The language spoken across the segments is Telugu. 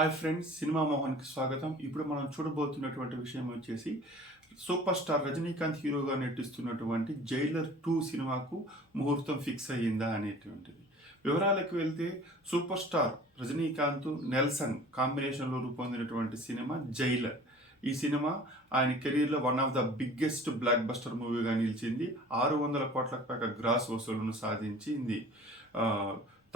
హాయ్ ఫ్రెండ్స్, సినిమా మోహన్కి స్వాగతం. ఇప్పుడు మనం చూడబోతున్నటువంటి విషయం వచ్చేసి సూపర్ స్టార్ రజనీకాంత్ హీరోగా నటిస్తున్నటువంటి జైలర్ 2 సినిమాకు ముహూర్తం ఫిక్స్ అయ్యిందా అనేటువంటిది. వివరాలకు వెళ్తే సూపర్ స్టార్ రజనీకాంత్ నెల్సన్ కాంబినేషన్లో రూపొందినటువంటి సినిమా జైలర్. ఈ సినిమా ఆయన కెరీర్లో one of the biggest blockbuster మూవీగా నిలిచింది. 600 కోట్లకు పైగా గ్రాస్ వసూలును సాధించింది.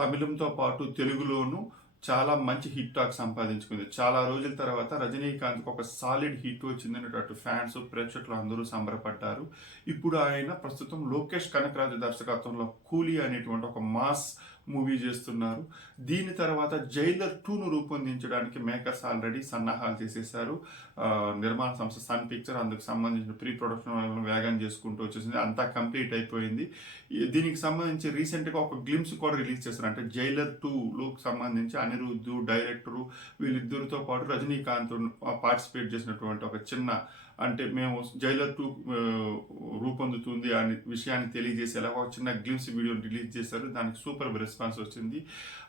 తమిళంతో పాటు తెలుగులోను చాలా మంచి హిట్ టాక్ సంపాదించుకుంది. చాలా రోజుల తర్వాత రజనీకాంత్కి ఒక సాలిడ్ హిట్ వచ్చిందని అటు ఫ్యాన్స్ ప్రేక్షకులు అందరూ సంబరపడ్డారు. ఇప్పుడు ఆయన ప్రస్తుతం లోకేష్ కనకరాజు దర్శకత్వంలో కూలీ అనేటువంటి ఒక మాస్ మూవీ చేస్తున్నారు. దీని తర్వాత జైలర్ 2ను రూపొందించడానికి మేకర్స్ ఆల్రెడీ సన్నాహాలు చేసేసారు. నిర్మాణ సంస్థ సన్ పిక్చర్ అందుకు సంబంధించిన ప్రీ ప్రొడక్షన్ వేగం చేసుకుంటూ వచ్చేసింది. అంతా కంప్లీట్ అయిపోయింది. దీనికి సంబంధించి రీసెంట్గా ఒక గ్లిమ్స్ కూడా రిలీజ్ చేశారు. అంటే జైలర్ 2లోకి సంబంధించి అనిరుద్ధ్ డైరెక్టరు వీళ్ళిద్దరితో పాటు రజనీకాంత్ పార్టిసిపేట్ చేసినటువంటి ఒక చిన్న, అంటే మేము జైలర్ 2 రూపొందుతుంది అనే విషయాన్ని తెలియజేసేలా ఒక చిన్న గ్లిమ్స్ వీడియోని రిలీజ్ చేశారు. దానికి సూపర్ రెస్పాన్స్ వచ్చింది.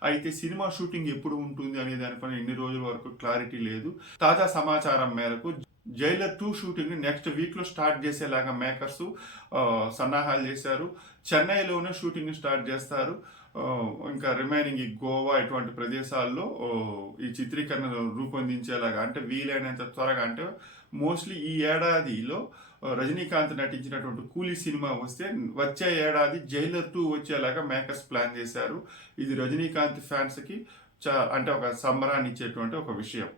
అయితే సినిమా షూటింగ్ ఎప్పుడు ఉంటుంది అనే దానిపైన ఎన్ని రోజుల వరకు క్లారిటీ లేదు. తాజా సమాచారం మేరకు జైలర్ 2 షూటింగ్ నెక్స్ట్ వీక్లో స్టార్ట్ చేసేలాగా మేకర్స్ సన్నాహాలు చేశారు. చెన్నైలోనే షూటింగ్ స్టార్ట్ చేస్తారు. ఇంకా రిమైనింగ్ ఈ గోవా ఇటువంటి ప్రదేశాల్లో ఈ చిత్రీకరణ రూపొందించేలాగా, అంటే వీలైనంత త్వరగా, అంటే మోస్ట్లీ ఈ ఏడాదిలో రజనీకాంత్ నటించినటువంటి కూలీ సినిమా వస్తే వచ్చే ఏడాది జైలర్ 2 వచ్చేలాగా మేకర్స్ ప్లాన్ చేశారు. ఇది రజనీకాంత్ ఫ్యాన్స్కి అంటే ఒక సంబరాన్ని ఇచ్చేటువంటి ఒక విషయం.